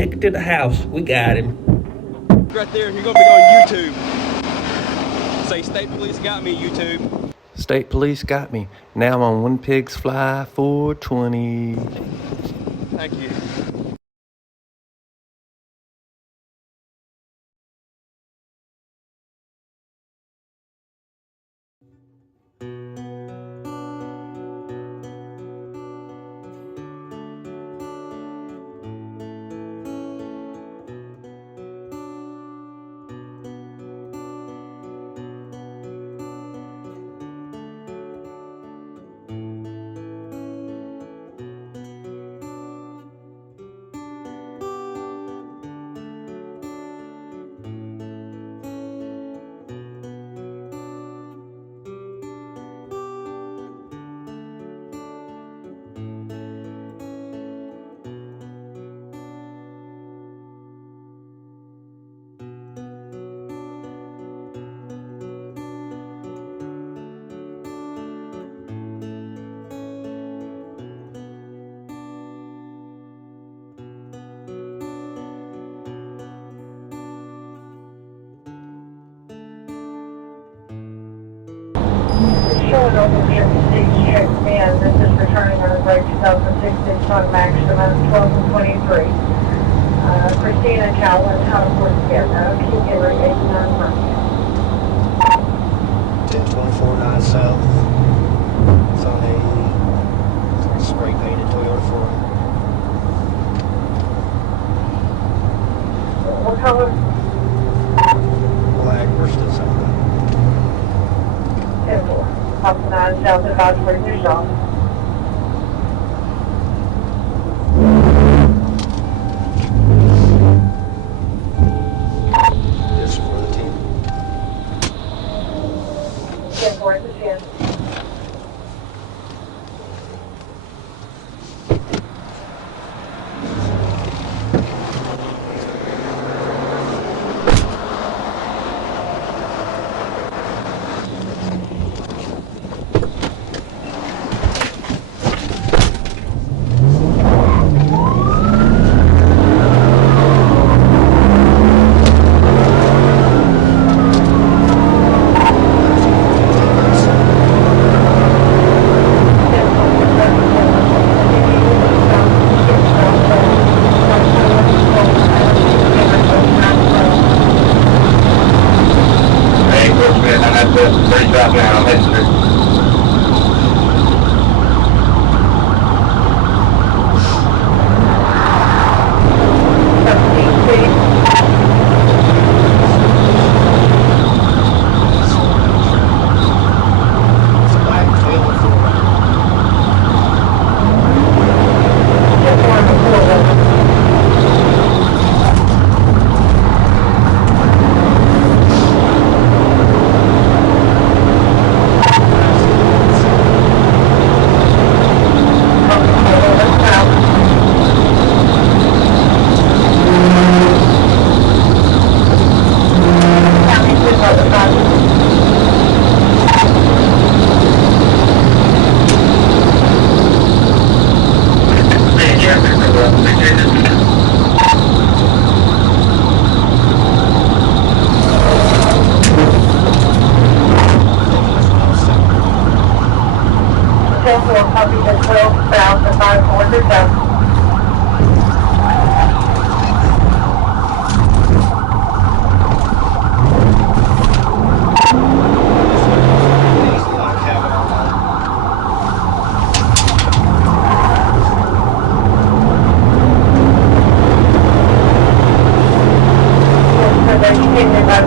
Take it to the house. We got him. Right there, you're gonna be on YouTube. Say state police got me, YouTube. State police got me. Now I'm on One Pigs Fly 420. Thank you. Showing over here to Steve check in. This is returning on the road 2016 Fund Maximum 12 and 23. Christina Calvin, how to work together. Can you give her 89 months? 10249 South. It's on a spray painted Toyota 4. What color? Black. We're still selling that. 10-4. Up to 9 South at 540 South. This is for the team. 10-4 at the 10.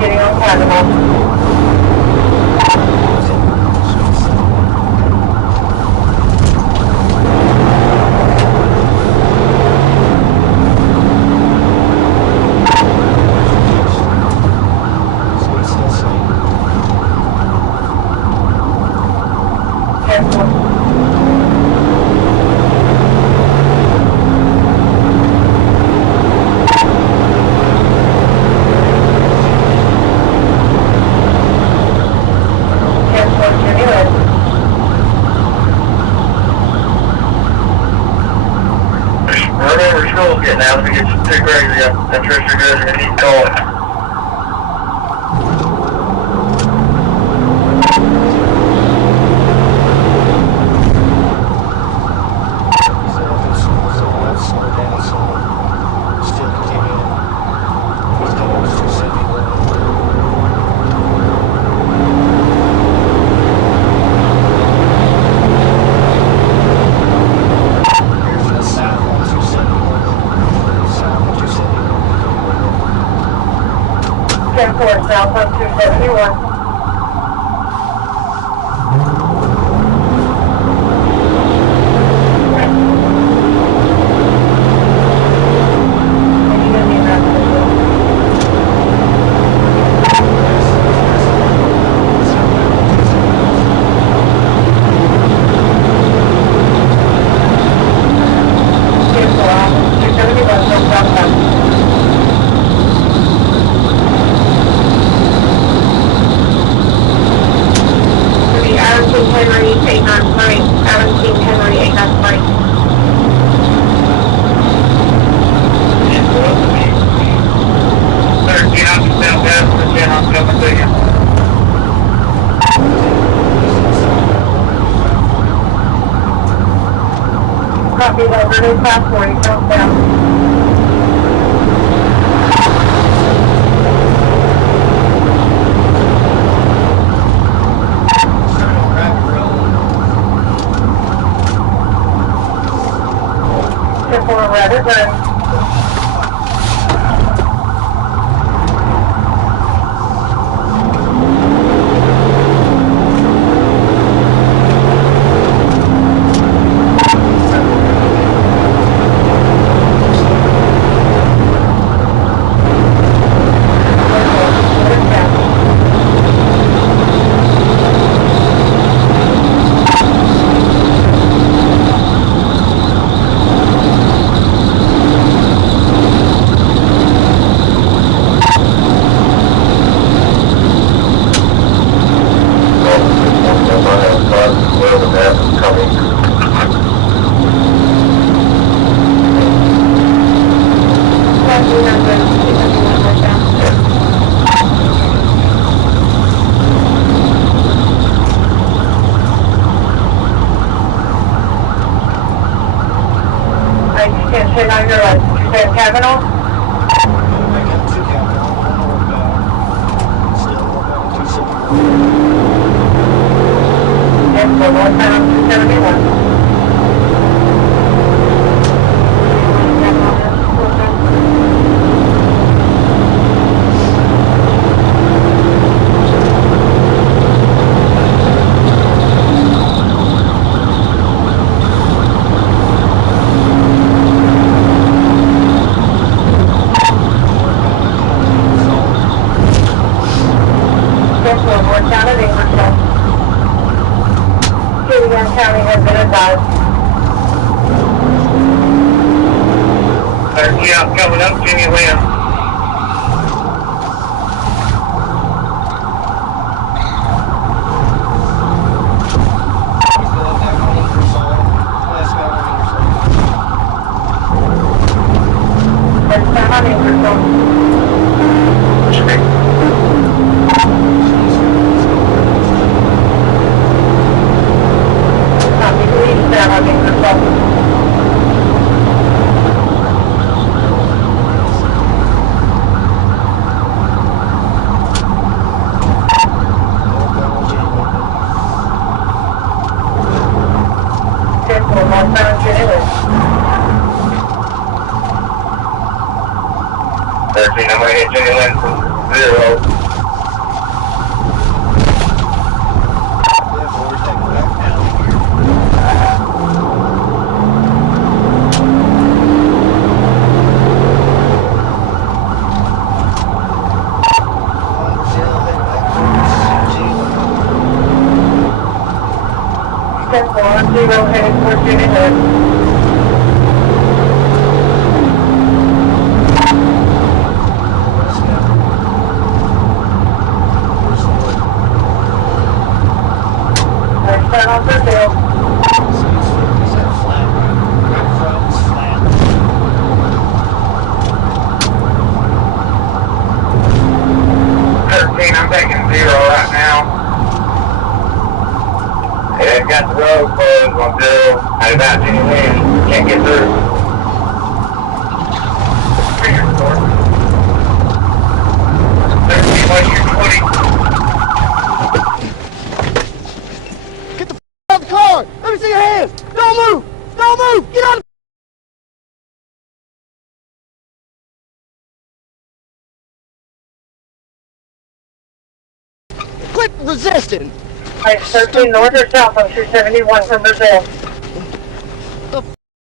Getting on Panama. fuel's getting out. If it gets too crazy, I'm sure you're good and keep going. South on 271. Copy that, renew class 40, count down. Tip 4 rather good. County has been advised. Yeah, coming up, Jimmy Lamb. That's not on Ingersoll. I'm going to hit Jimmy Lynn from 0. Step 4, heading towards Jimmy Lynn. Turn off the field. got the road closed until at about 10 a.m. Can't get through. Figure store. 13 West Street 20. Get the out of the car! Let me see your hands! Don't move! Don't move! Get out of Quit resisting! Alright, 13 north or south on 271 from Brazil. The f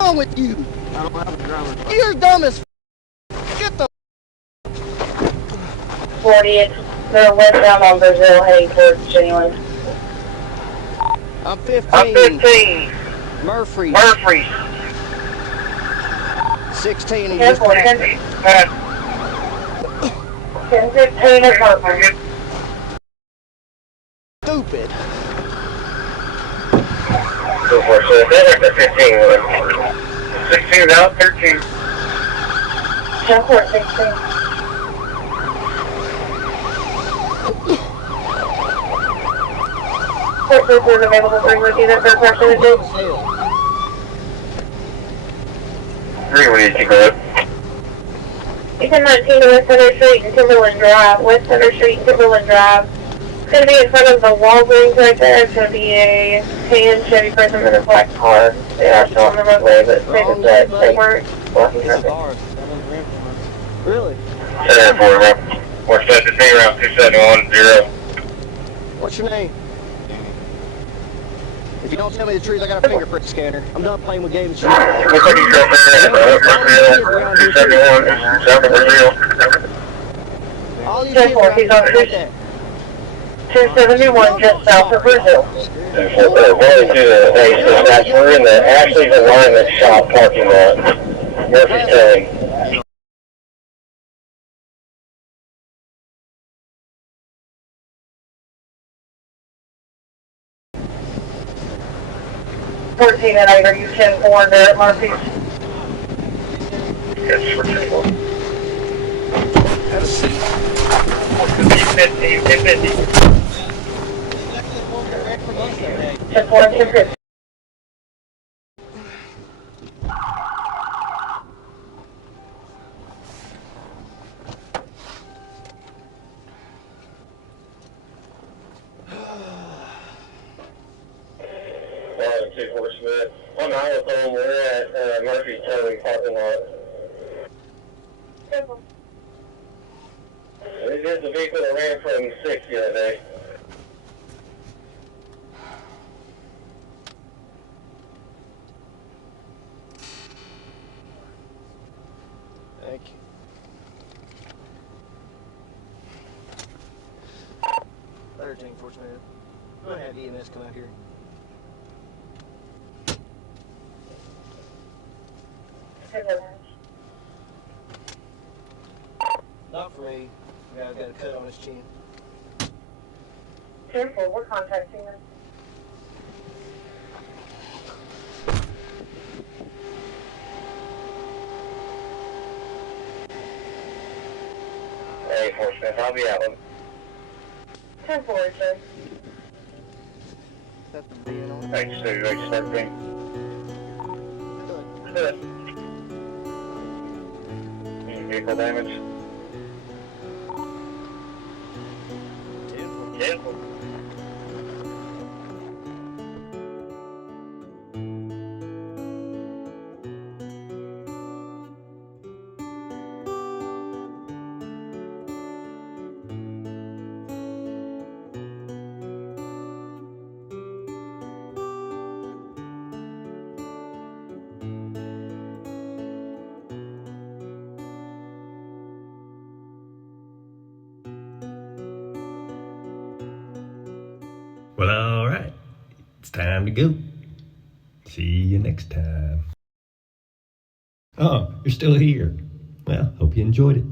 wrong with you? I don't have a driver. You're dumb as Get the 40th, they're westbound on Brazil heading towards Genuine. I'm 15. I'm 15. Murphy. Murphy. 16 and 10 you 4, 10 15 at Murphy. stupid. Go for it, so that's the 15 one. 16 out, 13. 10 4, 16. Port group is available to bring with you that third person to do. Where do you go? It's in 19 West Center Street and Timberland Drive. West Center Street and Timberland Drive. It's going to be in front of the Walgreens right there. It's going to be a tan Chevy Prism in a black car. They are still on the roadway, but stated that they weren't blocking traffic. Really? 7-4, we're set to be around 2710. What's your name? If you don't tell me the truth, I got a fingerprint scanner. I'm done playing with games. Looks like he's up there, 271, south of Brazil. All these 10 kids 4, around he's here on are like that. 271 just south of Brazil. We're in the actually the alignment shop parking lot. Murphy's Towing. 14 at 8, are you 10 4 there at Murphy's? Yes, we're 10 4. 50, 50. 10 4 and 10 50. Smith. On the highway phone, we're at Murphy's Towing parking lot. This is the vehicle that ran from 6 the other day. Thank you. Letter 10, Fortune. I'm going to have EMS come out here. Not for me. The guy's got a cut on his chin. 10 4, we're contacting them. Hey, Fort Smith, I'll be out. 10 4, sir. That's the being on. Thanks, Stu. Thanks, everything. Good. Any vehicle damage? 10 4. Well, all right. It's time to go. See you next time. Oh, you're still here. Well, hope you enjoyed it.